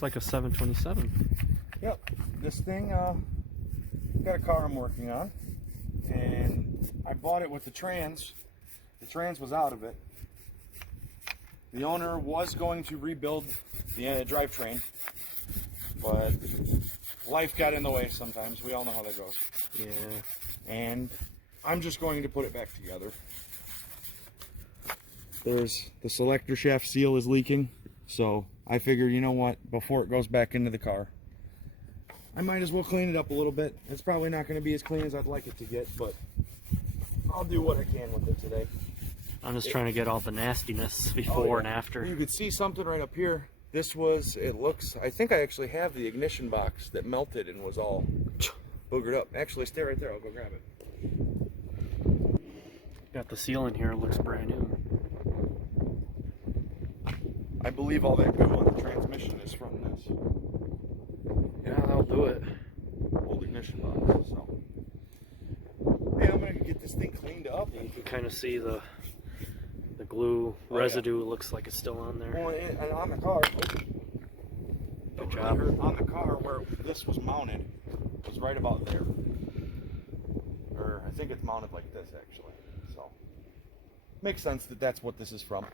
Looks like a 727. Yep, this thing, got a car I'm working on, and I bought it with the trans. The trans was out of it. The owner was going to rebuild the drivetrain, but life got in the way sometimes. We all know how that goes. Yeah. And I'm just going to put it back together. There's the selector shaft seal is leaking, so I figured, you know what, before it goes back into the car, I might as well clean it up a little bit. It's probably not going to be as clean as I'd like it to get, but I'll do what I can with it today. I'm just trying to get all the nastiness before and after. You could see something right up here. This was, it looks, I think I actually have the ignition box that melted and was all boogered up. Actually, stay right there, I'll go grab it. Got the seal in here, it looks brand new. I believe all that goo on the transmission is from this. Yeah, that'll do it. Old ignition box, so. Yeah, I'm gonna get this thing cleaned up. You can kind of see the glue residue. It looks like it's still on there. Well, and on the car, Good job. on the car where this was mounted was right about there. Or I think it's mounted like this actually. So makes sense that that's what this is from.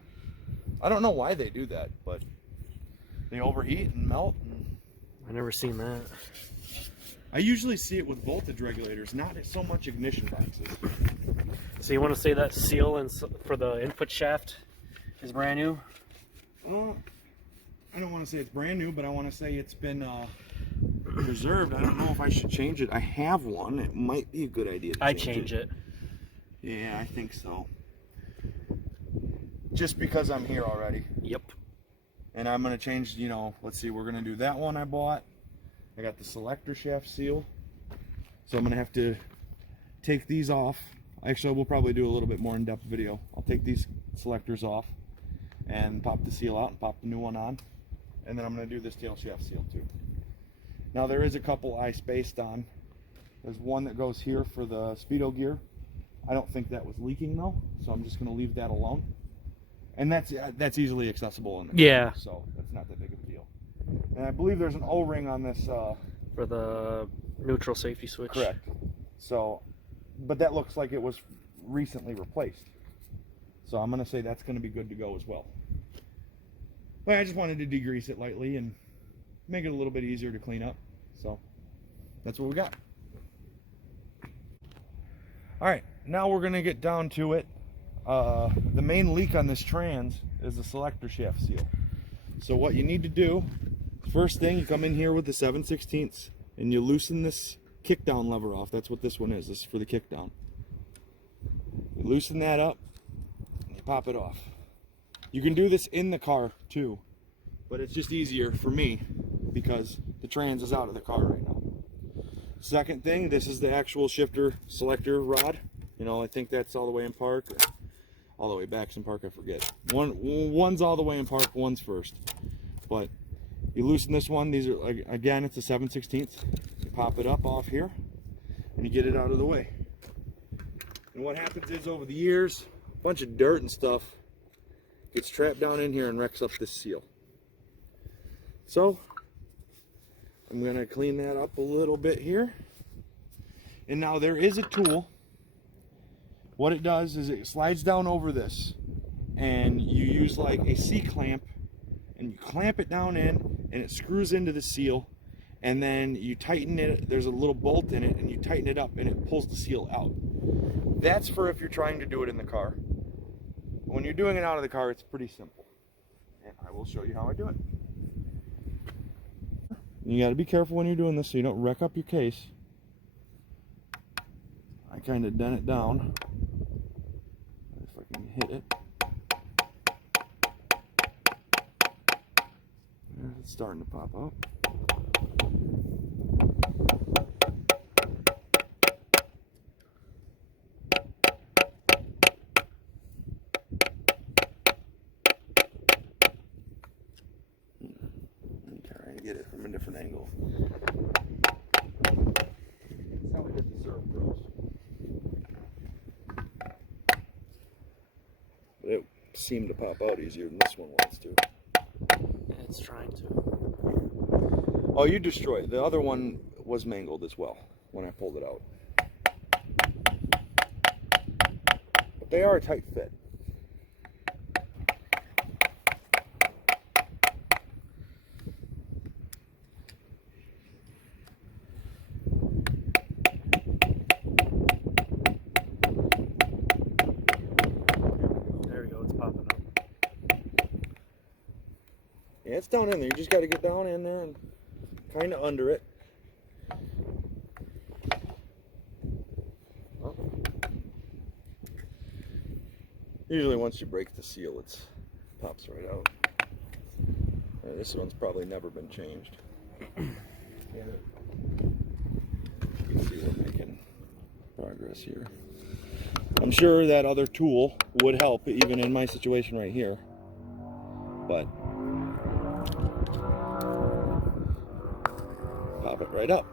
I don't know why they do that, but they overheat and melt. And I never seen that. I usually see it with voltage regulators, not so much ignition boxes. So you want to say that seal for the input shaft is brand new? Well, I don't want to say it's brand new, but I want to say it's been preserved. I don't know if I should change it. I have one. It might be a good idea to change it. Yeah, I think so. Just because I'm here already. Yep. And I'm going to change, you know, let's see, we're going to do that one I bought. I got the selector shaft seal. So I'm going to have to take these off. Actually, we'll probably do a little bit more in-depth video. I'll take these selectors off and pop the seal out and pop the new one on. And then I'm going to do this tail shaft seal too. Now there is a couple I spaced on. There's one that goes here for the speedo gear. I don't think that was leaking though, so I'm just going to leave that alone. And that's easily accessible in the car, so that's not that big of a deal. And I believe there's an O-ring on this for the neutral safety switch. Correct. So, but that looks like it was recently replaced. So I'm going to say that's going to be good to go as well. But I just wanted to degrease it lightly and make it a little bit easier to clean up. So that's what we got. All right, now we're going to get down to it. The main leak on this trans is the selector shaft seal. So what you need to do, first thing, you come in here with the 7/16 and you loosen this kickdown lever off. That's what this one is. This is for the kickdown. You loosen that up and you pop it off. You can do this in the car too, but it's just easier for me because the trans is out of the car right now. Second thing, this is the actual shifter selector rod. You know, I think that's all the way in park. All the way back in park, I forget. One's all the way in park, one's first. But you loosen this one. These are, again, it's a 7/16. You pop it up off here and you get it out of the way. And what happens is over the years, a bunch of dirt and stuff gets trapped down in here and wrecks up this seal. So I'm going to clean that up a little bit here. And now there is a tool. What it does is it slides down over this and you use like a C-clamp and you clamp it down in and it screws into the seal, and then you tighten it. There's a little bolt in it and you tighten it up and it pulls the seal out. That's for if you're trying to do it in the car. When you're doing it out of the car, it's pretty simple. And I will show you how I do it. You got to be careful when you're doing this so you don't wreck up your case. I kind of dent it down. If I can hit it. It's starting to pop up. Try and get it from a different angle. That's how we get the syrup pros. But it seemed to pop out easier than this one wants to. Yeah, it's trying to. Oh, you destroyed it. The other one was mangled as well when I pulled it out. But they are a tight fit. There we go, it's popping up. Yeah, it's down in there. You just got to get down in there and kind of under it. Well, usually once you break the seal, it pops right out. This one's probably never been changed. You can see we're making progress here. I'm sure that other tool would help, even in my situation right here. But pop it right up.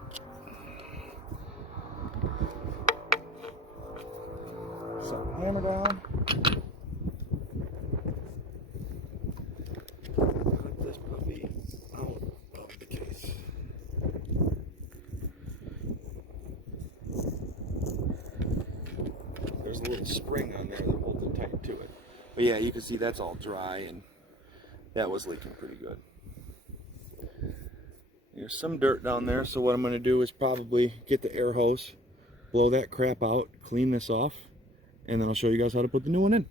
Set the hammer down. Put this puppy out of the case. There's a little spring on there that holds it tight to it. But yeah, you can see that's all dry and that was leaking pretty good. There's some dirt down there, so what I'm going to do is probably get the air hose, blow that crap out, clean this off, and then I'll show you guys how to put the new one in.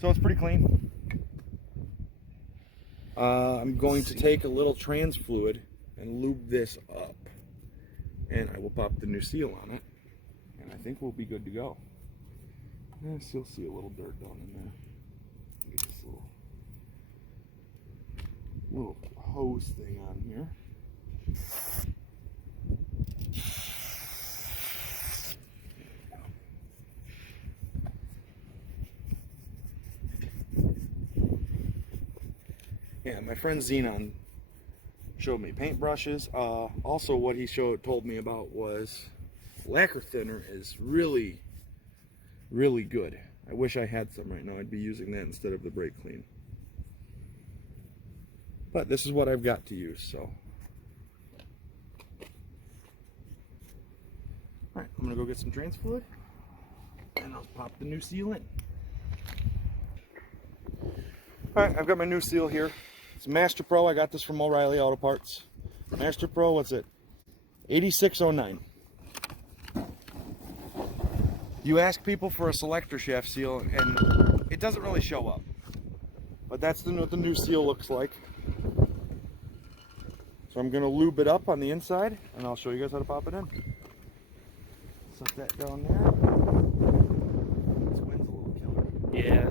So it's pretty clean. I'm going to take a little trans fluid and lube this up, and I will pop the new seal on it, and I think we'll be good to go. I still see a little dirt down in there. Get this little hose thing on here. Yeah, my friend Xenon showed me paintbrushes. Also, what he told me about was lacquer thinner is really, really good. I wish I had some right now. I'd be using that instead of the brake clean. But this is what I've got to use, so. Alright, I'm gonna go get some trans fluid and I'll pop the new seal in. Alright, I've got my new seal here. It's MasterPro. I got this from O'Reilly Auto Parts. MasterPro, what's it? 8609. You ask people for a Selector shaft seal and it doesn't really show up. But that's what the new seal looks like. So I'm going to lube it up on the inside and I'll show you guys how to pop it in. Set that down there. This wind's a little killer. Yeah.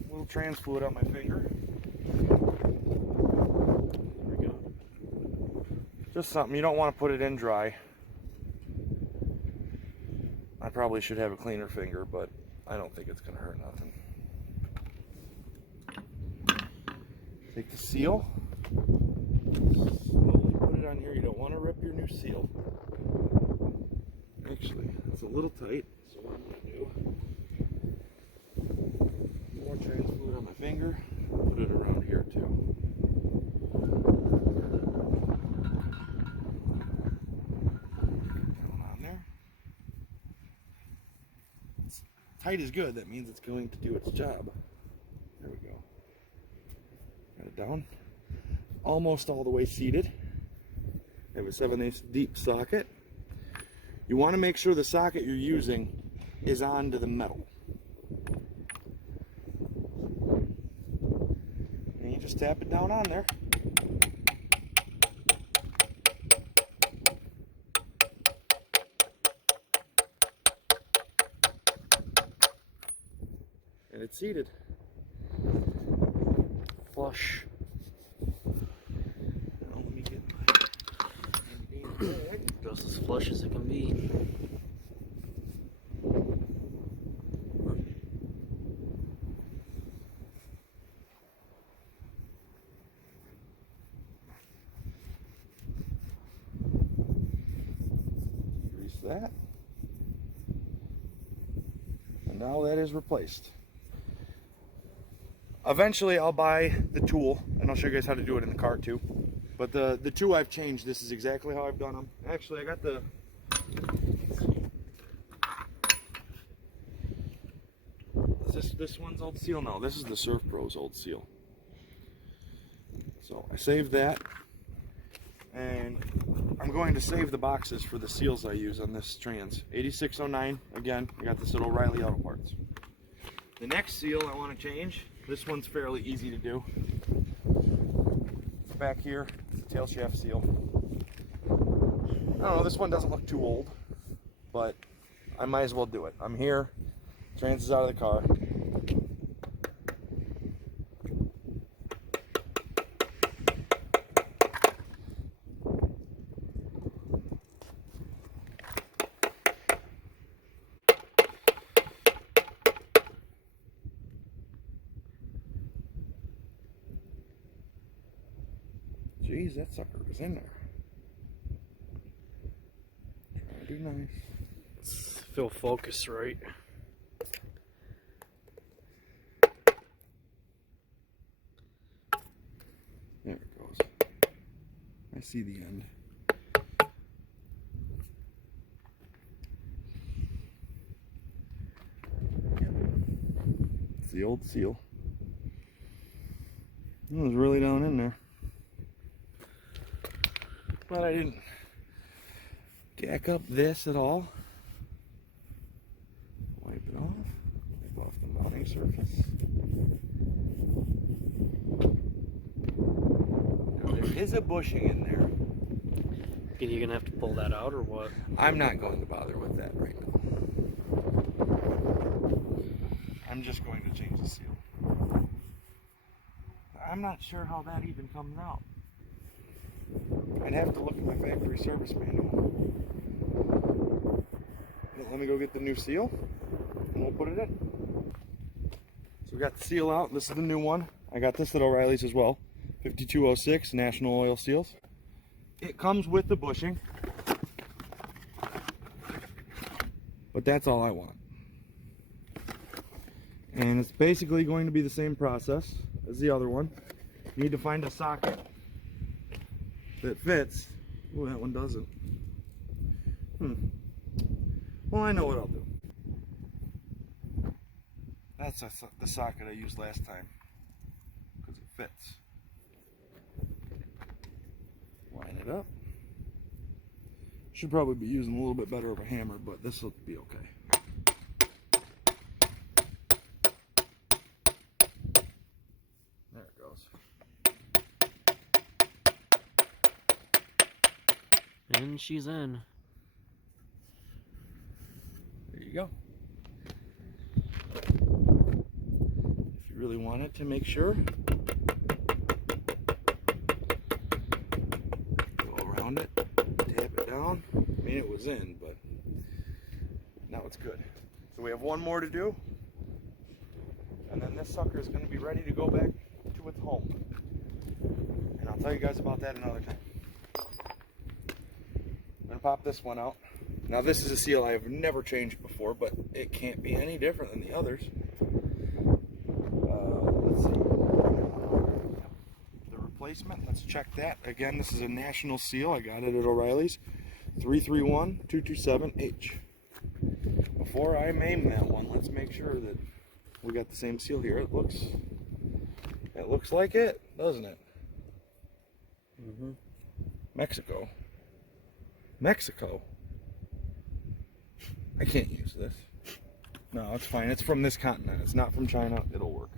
A little trans fluid on my finger. There we go. Just something, you don't want to put it in dry. I probably should have a cleaner finger, but I don't think it's going to hurt nothing. Take the seal, slowly put it on here. You don't want to rip your new seal. Actually, it's a little tight, so what I'm going to do, more trans fluid on my finger, put it around here too. Down on there. It's tight is good, that means it's going to do its job. There we go. Got it down, almost all the way seated. I have a 7/8 deep socket. You want to make sure the socket you're using is onto the metal. And you just tap it down on there. And it's seated. Flush. Now let me get my Goes as flush as it can be. grease that. And now that is replaced. Eventually I'll buy the tool, and I'll show you guys how to do it in the car too. But the two I've changed, this is exactly how I've done them. Actually, I got the... Is this one's old seal? No, this is the SurfPro's old seal. So I saved that, and I'm going to save the boxes for the seals I use on this trans. 8609, again, I got this at O'Reilly Auto Parts. The next seal I want to change, this one's fairly easy to do. It's back here, it's a tail shaft seal. I don't know, this one doesn't look too old, but I might as well do it. I'm here, trans is out of the car. Jeez, that sucker was in there. Trying to be nice. Let's feel focus right. There it goes. I see the end. It's the old seal. It was really down in there. But I didn't gack up this at all. Wipe it off. Wipe off the mounting surface. Now, there is a bushing in there. Are you gonna have to pull that out or what? I'm not going to bother with that right now. I'm just going to change the seal. I'm not sure how that even comes out. I'd have to look at my factory service manual. Let me go get the new seal and we'll put it in. So we got the seal out. This is the new one. I got this at O'Reilly's as well. 5206 National Oil Seals. It comes with the bushing. But that's all I want. And it's basically going to be the same process as the other one. You need to find a socket that fits. Oh, that one doesn't. Well, I know what I'll do. That's the socket I used last time because it fits. Line it up. Should probably be using a little bit better of a hammer, but this will be okay. There it goes. And she's in. There you go. If you really wanted to make sure, go around it, tap it down. I mean, it was in, but now it's good. So we have one more to do, and then this sucker is going to be ready to go back to its home. And I'll tell you guys about that another time. I'm going to pop this one out. Now this is a seal I have never changed before, but it can't be any different than the others. Let's see. The replacement, let's check that. Again, this is a national seal. I got it at O'Reilly's. 331227H. Before I maim that one, let's make sure that we got the same seal here. It looks like it, doesn't it? Mexico. I can't use this. No, it's fine. It's from this continent. It's not from China. It'll work.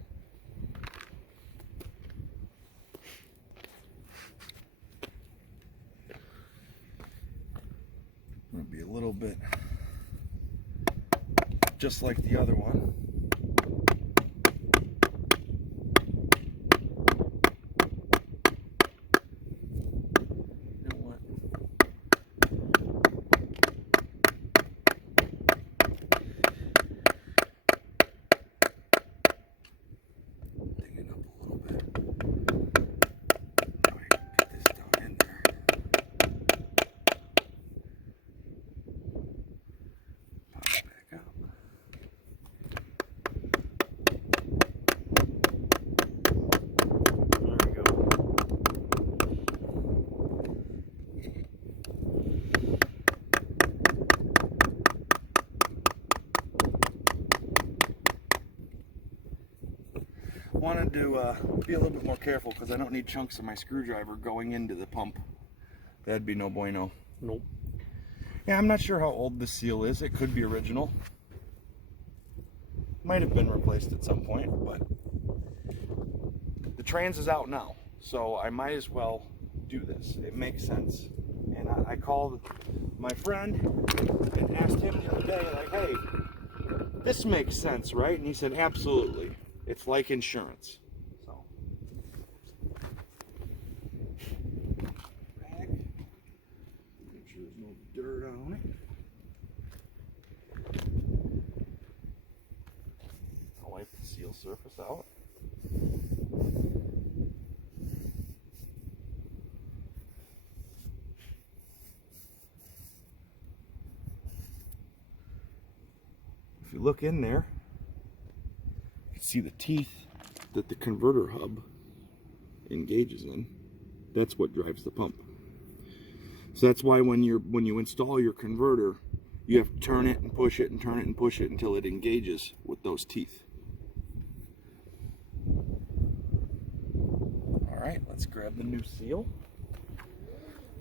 It'll be a little bit just like the other one. to be a little bit more careful because I don't need chunks of my screwdriver going into the pump. That'd be no bueno. Nope. Yeah, I'm not sure how old this seal is. It could be original. Might have been replaced at some point, but the trans is out now, so I might as well do this. It makes sense. And I called my friend and asked him the other day, like, hey, this makes sense, right? And he said, absolutely. It's like insurance. So, bag. Make sure there's no dirt on it. I'll wipe the seal surface out. If you look in there, you can see the teeth that the converter hub engages in. That's what drives the pump. So that's why when you install your converter, you have to turn it and push it and turn it and push it until it engages with those teeth. All right, let's grab the new seal.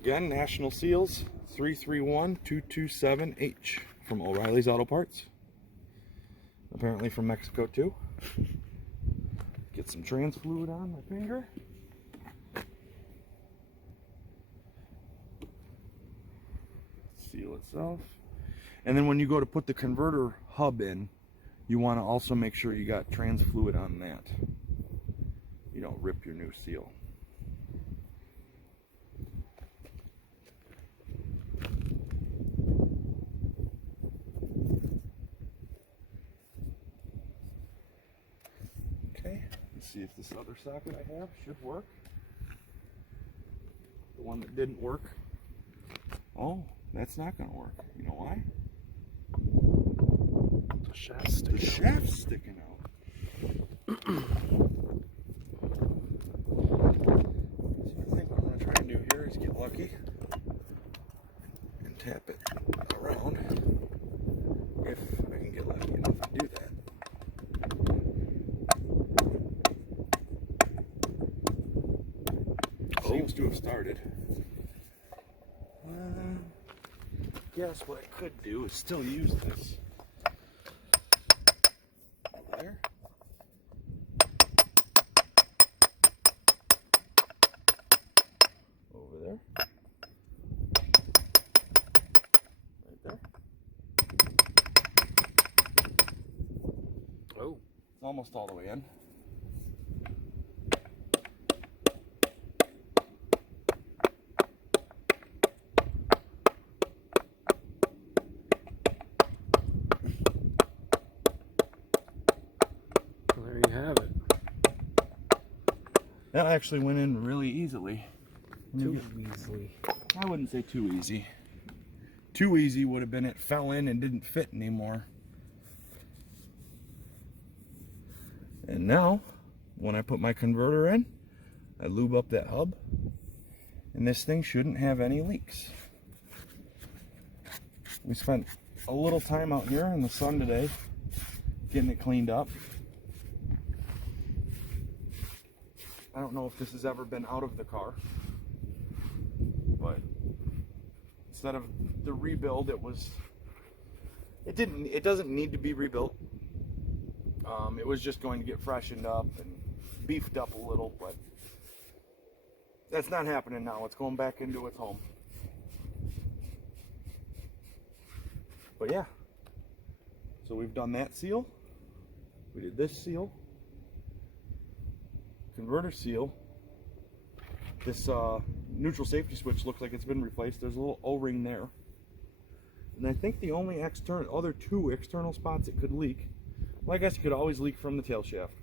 Again, National Seals 331227H from O'Reilly's Auto Parts. Apparently from Mexico too. Get some trans fluid on my finger. Seal itself. And then when you go to put the converter hub in, you want to also make sure you got trans fluid on that. You don't rip your new seal. Okay, let's see if this other socket I have should work. The one that didn't work. Oh, that's not going to work. You know why? The shaft's sticking out. The shaft's sticking out. So I think what I'm going to try and do here is get lucky and tap it around if I can get lucky enough to do that. Seems to have started. Guess what I could do is still use this. There. Over there. Right there. Oh. It's almost all the way in. There you have it. That actually went in really easily. Too easily. I wouldn't say too easy. Too easy would have been it fell in and didn't fit anymore. And now, when I put my converter in, I lube up that hub, and this thing shouldn't have any leaks. We spent a little time out here in the sun today getting it cleaned up. I don't know if this has ever been out of the car, but instead of the rebuild, it doesn't need to be rebuilt. It was just going to get freshened up and beefed up a little, but that's not happening now. It's going back into its home. But yeah, so we've done that seal. We did this seal. Converter seal. This neutral safety switch looks like it's been replaced. There's a little O-ring there. And I think the only other two external spots it could leak, well, I guess it could always leak from the tail shaft.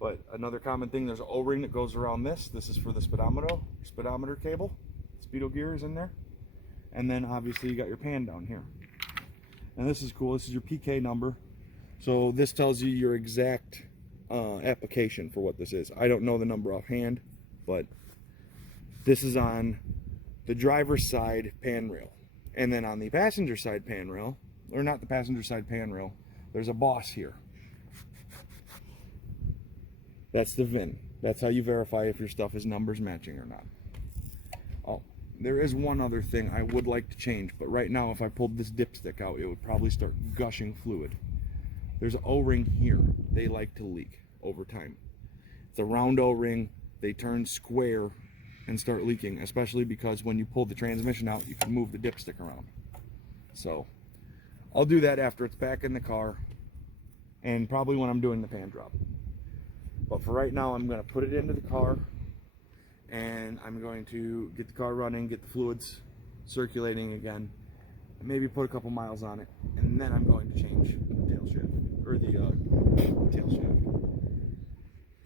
But another common thing, there's an O-ring that goes around this. This is for the speedometer cable. Speedo gear is in there. And then obviously you got your pan down here. And this is cool. This is your PK number. So this tells you your exact application for what this is. I don't know the number offhand, but this is on the driver's side pan rail. And then on the passenger side pan rail, or not the passenger side pan rail, there's a boss here. That's the VIN. That's how you verify if your stuff is numbers matching or not. Oh, there is one other thing I would like to change, but right now if I pulled this dipstick out, it would probably start gushing fluid. There's an O-ring here. They like to leak over time. It's a round O-ring. They turn square and start leaking, especially because when you pull the transmission out, you can move the dipstick around. So I'll do that after it's back in the car and probably when I'm doing the pan drop. But for right now, I'm going to put it into the car and I'm going to get the car running, get the fluids circulating again, maybe put a couple miles on it, and then I'm going to change the tail shaft, or the tail shaft,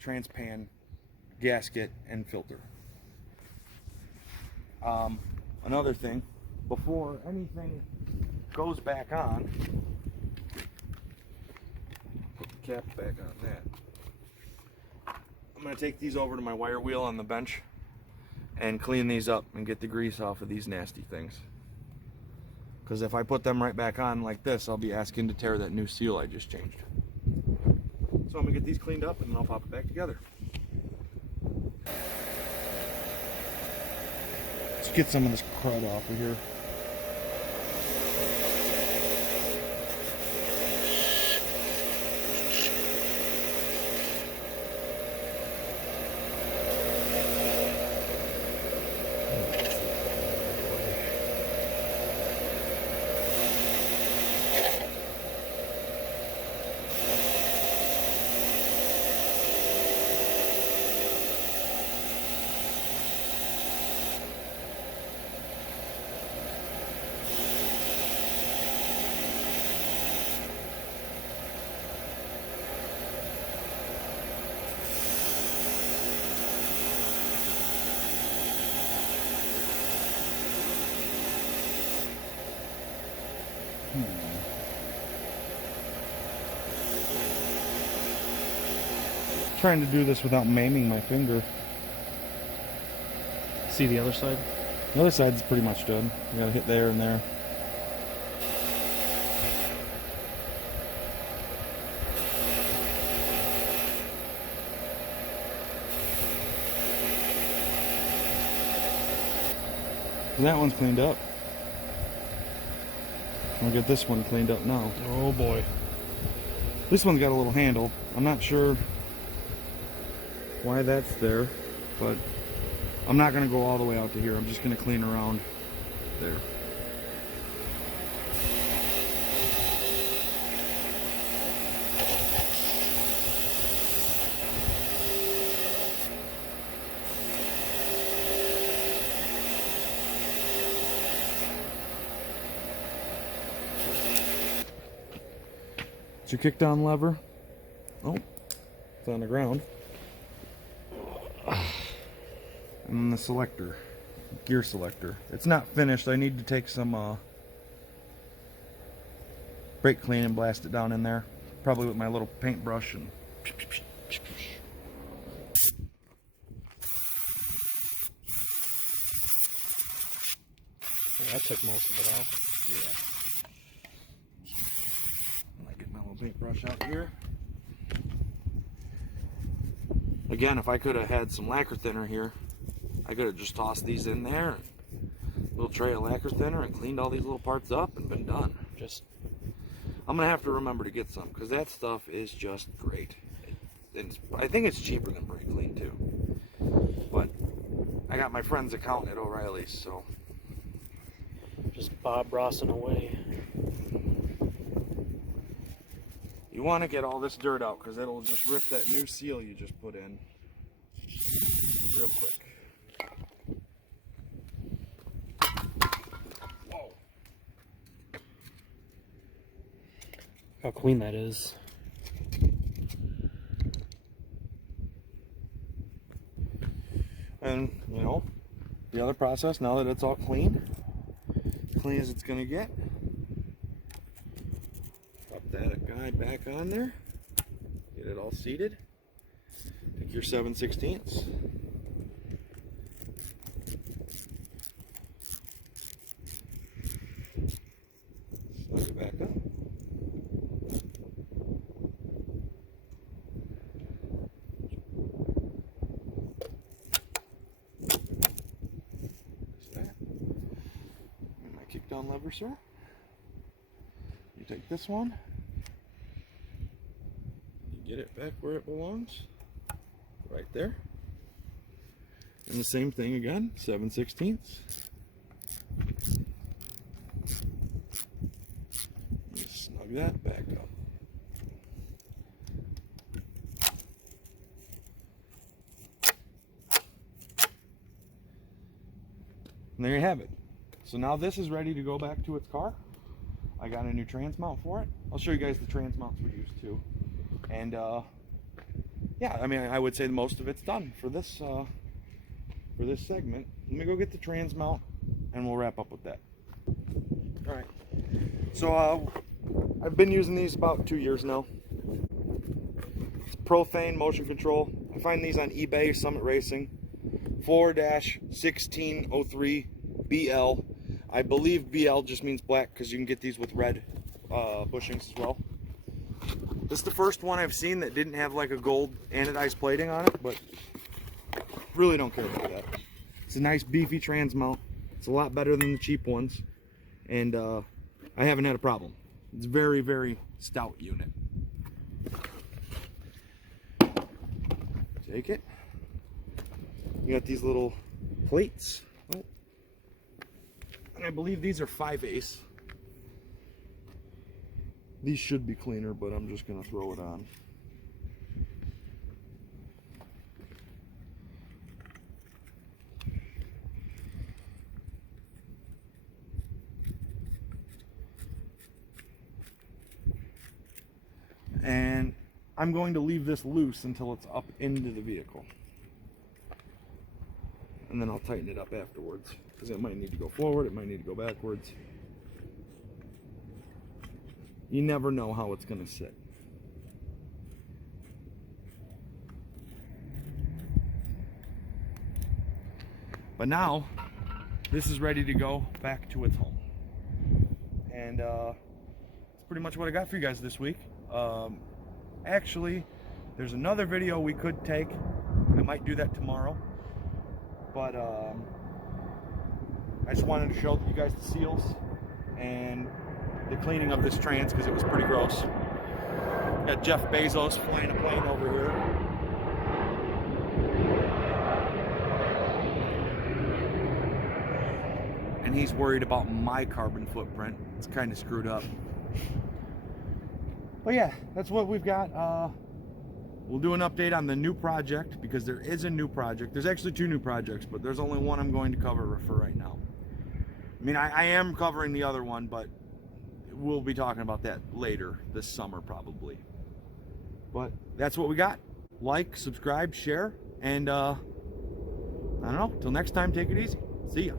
transpan, gasket, and filter. Another thing, before anything goes back on, put the cap back on that. I'm going to take these over to my wire wheel on the bench and clean these up and get the grease off of these nasty things. Because if I put them right back on like this, I'll be asking to tear that new seal I just changed. So I'm going to get these cleaned up and then I'll pop it back together. Let's get some of this crud off of here. Trying to do this without maiming my finger. See the other side? The other side's pretty much done. You gotta hit there and there. And that one's cleaned up. I'll get this one cleaned up now. Oh boy. This one's got a little handle. I'm not sure why that's there, but I'm not going to go all the way out to here. I'm just going to clean around there. It's your kickdown lever. Oh, it's on the ground. And then the selector, gear selector. It's not finished. I need to take some brake clean and blast it down in there. Probably with my little paintbrush and Yeah, that took most of it off. yeah. I get my little paintbrush out here. Again, if I could have had some lacquer thinner here, I could have just tossed these in there, a little tray of lacquer thinner, and cleaned all these little parts up and been done. I'm gonna have to remember to get some because that stuff is just great. I think it's cheaper than brake clean too. But I got my friend's account at O'Reilly's, so Just Bob Rossing away. you want to get all this dirt out because it'll just rip that new seal you just put in real quick. Whoa. How clean that is. And, you know, the other process, now that it's all clean as it's going to get, pop that guy back on there, get it all seated, take your 7/16, slide it back up. down lever, sir. You take this one. You get it back where it belongs. Right there. And the same thing again, 7/16. Just snug that back up. And there you have it. So now this is ready to go back to its car. I got a new trans mount for it. I'll show you guys the trans mounts we used too. And yeah, I mean, I would say most of it's done for this segment. Let me go get the trans mount and we'll wrap up with that. All right. So I've been using these about 2 years now. It's Prothane motion control. I find these on eBay, Summit Racing. 4-1603 BL. I believe BL just means black because you can get these with red bushings as well. This is the first one I've seen that didn't have like a gold anodized plating on it, but really don't care about that. It's a nice beefy trans mount. It's a lot better than the cheap ones, and I haven't had a problem. It's a very, very stout unit. Take it. You got these little plates. Oh. And I believe these are 5/8. These should be cleaner, but I'm just going to throw it on. And I'm going to leave this loose until it's up into the vehicle. And then I'll tighten it up afterwards, because it might need to go forward, it might need to go backwards. You never know how it's going to sit. But now, this is ready to go back to its home. And that's pretty much what I got for you guys this week. Actually, there's another video we could take. I might do that tomorrow. But I just wanted to show you guys the seals and the cleaning of this trans because it was pretty gross. Got Jeff Bezos flying a plane over here. And he's worried about my carbon footprint. It's kind of screwed up. But yeah, that's what we've got. We'll do an update on the new project because there is a new project. There's actually 2 new projects, but there's only one I'm going to cover for right now. I mean, I am covering the other one, but we'll be talking about that later this summer probably. But that's what we got. Like, subscribe, share, and I don't know. Till next time, take it easy. See ya.